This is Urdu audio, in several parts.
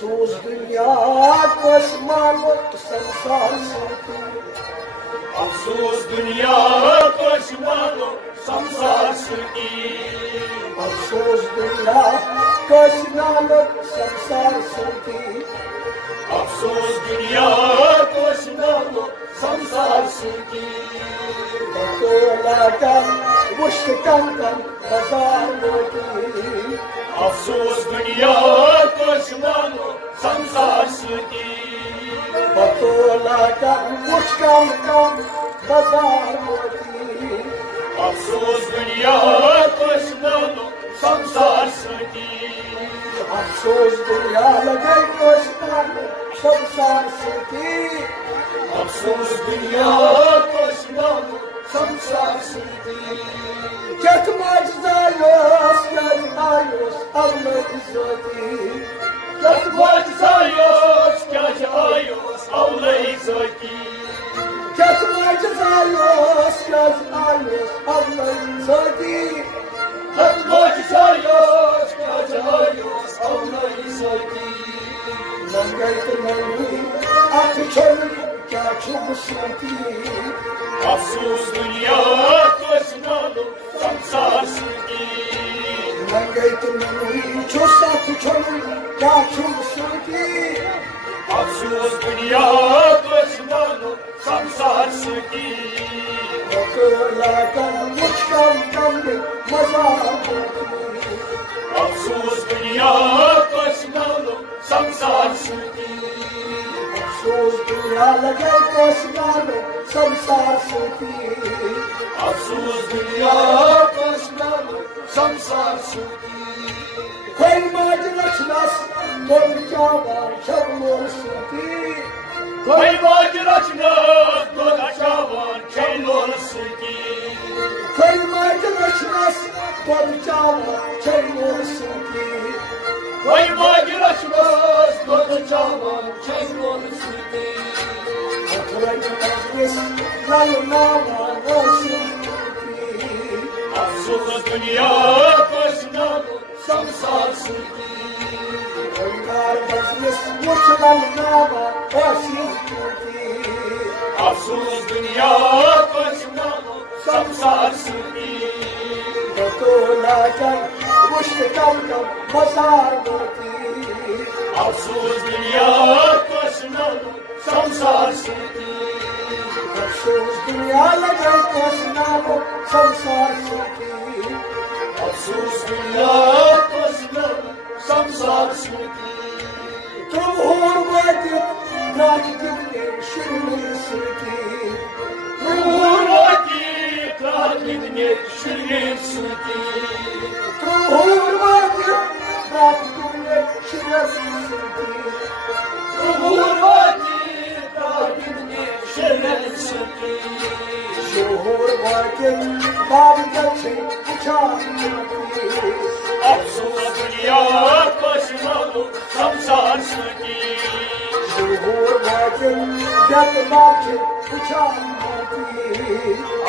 افسوس دنیا قسمانو سنسار سوتی افسوس دنیا قسمانو سنسار سوتی افسوس دنیا قسمانو سنسار سوتی افسوس دنیا قسمانو سنسار سوتی بطولا کن مشتکن کن بازار موتی افسوس دنیا قسمانو سنسار سوتی بطولا کن مشتکن کن بازار موتی افسوس دنیا قسمانو سنسار سوتی افسوس دنیا لگئی قسمانو سنسار سوتی افسوس دنیا قسمانو سنسار سوتی Get macizayos, get ayos, Allah izoti. Get macizayos, get ayos, Allah izoti. Get macizayos, get ayos, Allah izoti. Get macizayos, get ayos, Allah izoti. Langayte mani, ati çölü, kaçı musati. Afsus dünya qismano samsar suti. Langayte mani, çosatı çölü, kaçı musati. Afsus dünya qismano samsar suti. Bakırlardan uçkan kambi mazar buldu. Afsus dünya qismano samsar suti. Afsus dünya lagay qismano samsar suti. Afsus dünya qismano samsar suti. Koy maceraçlas, koy çavar çavur suti. Koy maceraçna, koy çavar çavur suti. Koy maceraçlas, koy çavar çavur suti. Koy maceraçna, koy çavar çavur suti. Oturayım meclis, lalınama olsun suti. Afsus dünya qismano samsar suti. Oynar meclis, yurtlanama olsun suti. Afsus dünya qismano samsar suti. Batulakan, muştikankan, mazar muti. Afsus dünya qismano samsar suti. Afsus dünya lagay qismano samsar suti. Afsus dünya qismano samsar suti. Tum hurmatit, nakidine şürmür suti. Hurmati takidne şirin suti. Tum hurmatit, nakidine şürmür suti. Hurmati takidne şirin suti. Şu hurmatit, babdaki uçan muti. Afsus dünya qismano samsar suti. Şu hurmatit, yatmaki uçan muti.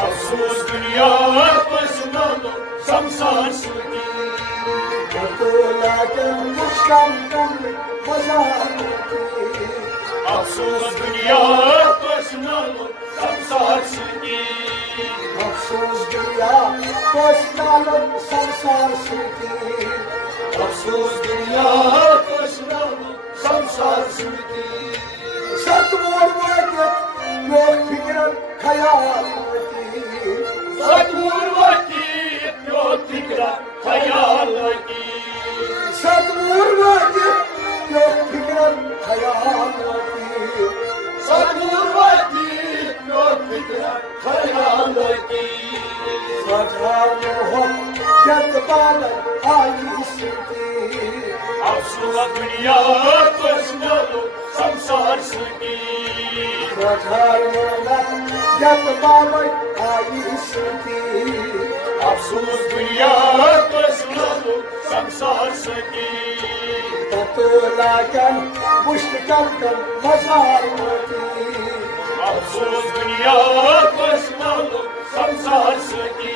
Afsus dünya qismano samsar suti. Batulakan, muşkankan, mazar muti. Afsus dünya qismano samsar suti. Afsus dünya, qismano samsar suti. Afsus dünya qismano samsar suti. Satmur vakit, yok fikran, hayal muti. Satmur vakit yok fikra hayal vakit. Satmur vakit, yok fikran, hayal muti. Satmur vakit yok fikra hayal vakit. Sadhar muham, yatbala, ayi suti. Afsus dünya qismano samsar suti. Sadhar muham, yatbala, ayi suti. Afsus dünya qismano samsar suti. Batulakan, muştikankan, mazar muti. Afsus dünya qismano samsar suti.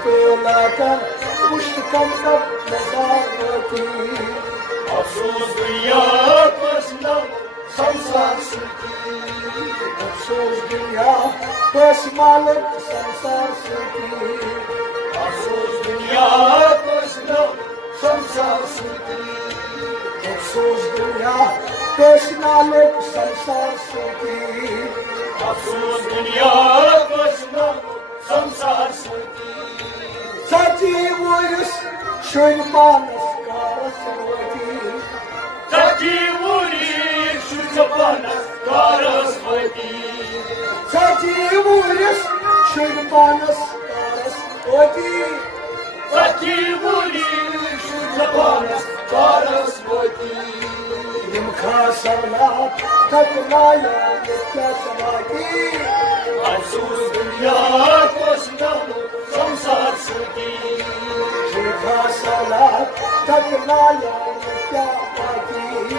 بطولاتن مشتکم کب نظار ہوتی افسوس دنیا پسنم سمسار سوتی افسوس دنیا پس مالک سنسار سوتی افسوس دنیا پسنم سمسار سوتی افسوس دنیا پس مالک سنسار سوتی افسوس دنیا پسنم سمسار سوتی سچی ویس شن پانس کارس وتی سچی وری شجپانس کارس وتی سچی ویس شن پانس کارس وتی سچی وری شجپانس کارس وتی یم خاص اولاد تک لایا کیا سواتی افسوس دنیا پسنم سمسار سوتی یم خاص اولاد تک لایا کیا سواتی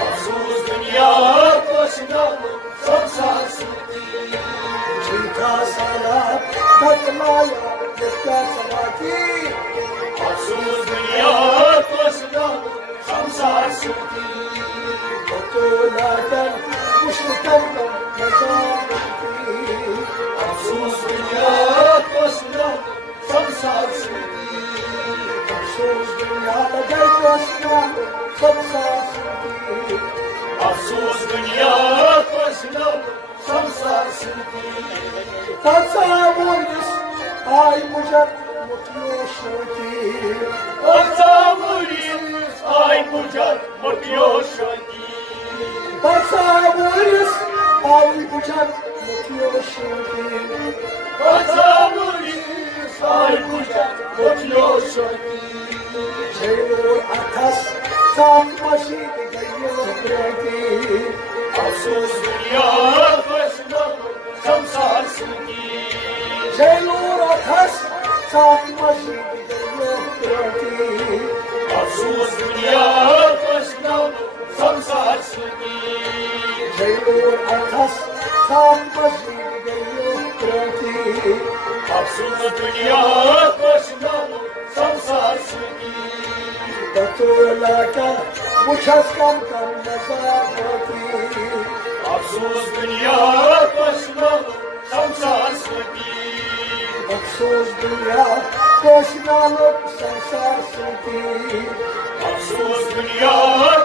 افسوس دنیا پسنم سمسار سوتی یم خاص اولاد تک لایا کیا سواتی افسوس دنیا پسنم سمسار سوتی بطولاتن مشتکم کب نظار ہوتی افسوس دنیا پسنم سمسار سوتی افسوس دنیا لگے پسنم سمسار سوتی افسوس دنیا پسنم سمسار سوتی تصاویرس آی مجھے مٹیو شوتی تصاویرس آی مجھے مٹیو شوتی تصاویرس آی مجھے مٹیو شوتی تصاویرس آی مجھے مٹیو شوتی جیلو اتھس ساک مشید گئیو پریتی افسوس دنیا پسنم سمسار سوتی جیلو اتھس ساک مشید گئیو پریتی افسوس دنیا پسنم سمسار سوتی جیلو اتھس ساک مشید گئیو پریتی افسوس دنیا پسنم سمسار سوتی بطولاتن مجھس کم کم نظار ہوتی افسوس دنیا پسنم سمسار سوتی افسوس دنیا پسنالک سنسار سوتی افسوس دنیا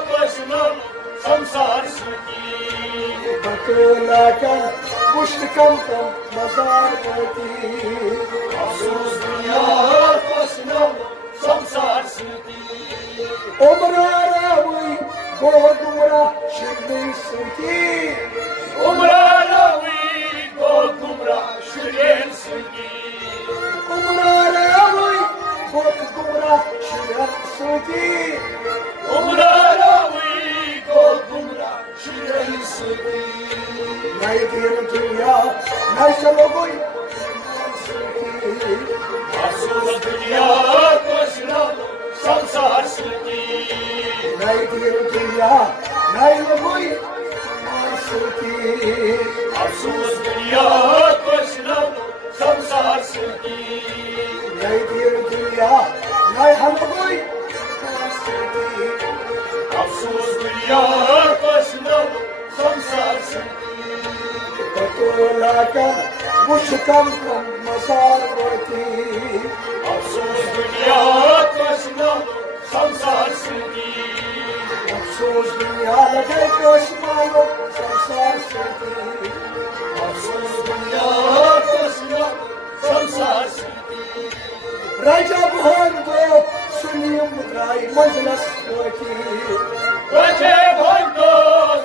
پسنم سمسار سوتی بطولاتن مشتکم کم نظار ہوتی افسوس دنیا پسنم سمسار سوتی عمراراوی گودورا شدی سوتی عمراراوی گودورا شرین سوتی عمراراوی گودورا شدی سوتی عمراراوی گودورا شرین سوتی نئی دیر دنیا نئی سلوگوی سوتی افسوس دنیا پسنم سمسار سوتی نئی دیر دنیا نئی لوگوی سوتی افسوس دنیا پسنم سمسار سوتی نئی دیر دنیا نئی ہلوگوی سوتی افسوس دنیا پسنم سمسار سوتی بطولاتن مشکم کم مزار ہوتی افسوس دنیا پسنم سمسار سوتی افسوس دنیا لگے کشمالو سنسار سوتی افسوس دنیا پسنم سمسار سوتی رجب ہندو سنیم درائی مجلس ہوتی بچے بھنڈو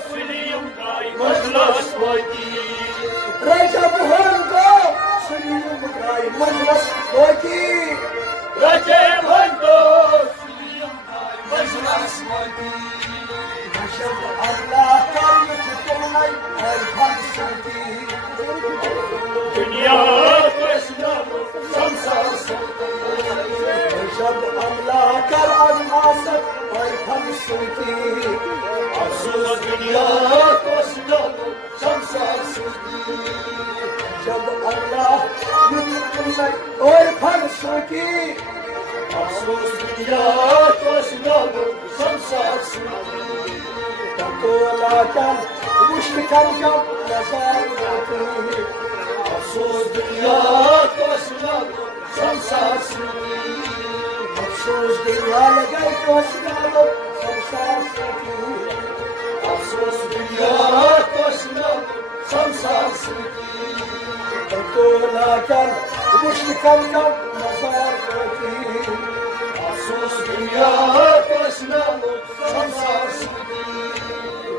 سنیم گائی مجلس ہوتی رجب ہندو سنیم درائی مجلس ہوتی بچے بھنڈو سنیم گائی مجلس ہوتی رجب اللہ کریت تمہائی اور بھن سوتی دنیا پسنم سمسار سوتی رجب اللہ کر ازماست اور بھن سوتی افسوس دنیا پسنم سمسار سوتی جب اللہ یتھ تمہائی اور بھن lakin وشت كم كم مزار وطني افسوس دنیا کوشنا سنسار سنی افسوس دنیا لگائی کوشنا سنسار سنی افسوس دنیا کوشنا سنسار سنی لكن وشت كم كم مزار وطني افسوس دنیا کوشنا سنسار سنی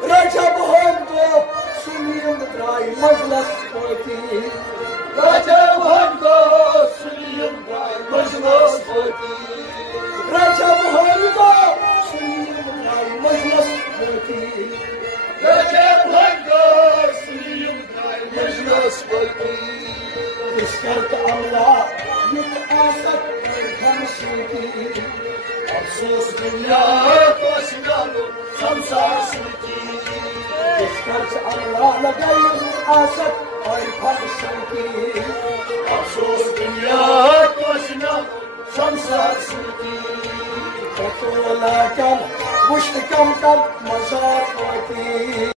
رجب هندو سنين دراي مجلس وطني رجب هندو سنين دراي مجلس وطني رجب هندو سنين دراي مجلس وطني رجب هندو سنين دراي مجلس وطني تذكرت الله يتأسف بمشيتي افسوس دنیا کوشنا سنسار سنی تذكرت الله لغير أسف بمشيتي افسوس دنیا کوشنا سنسار سنی لكن وشت كم كم مزار وطني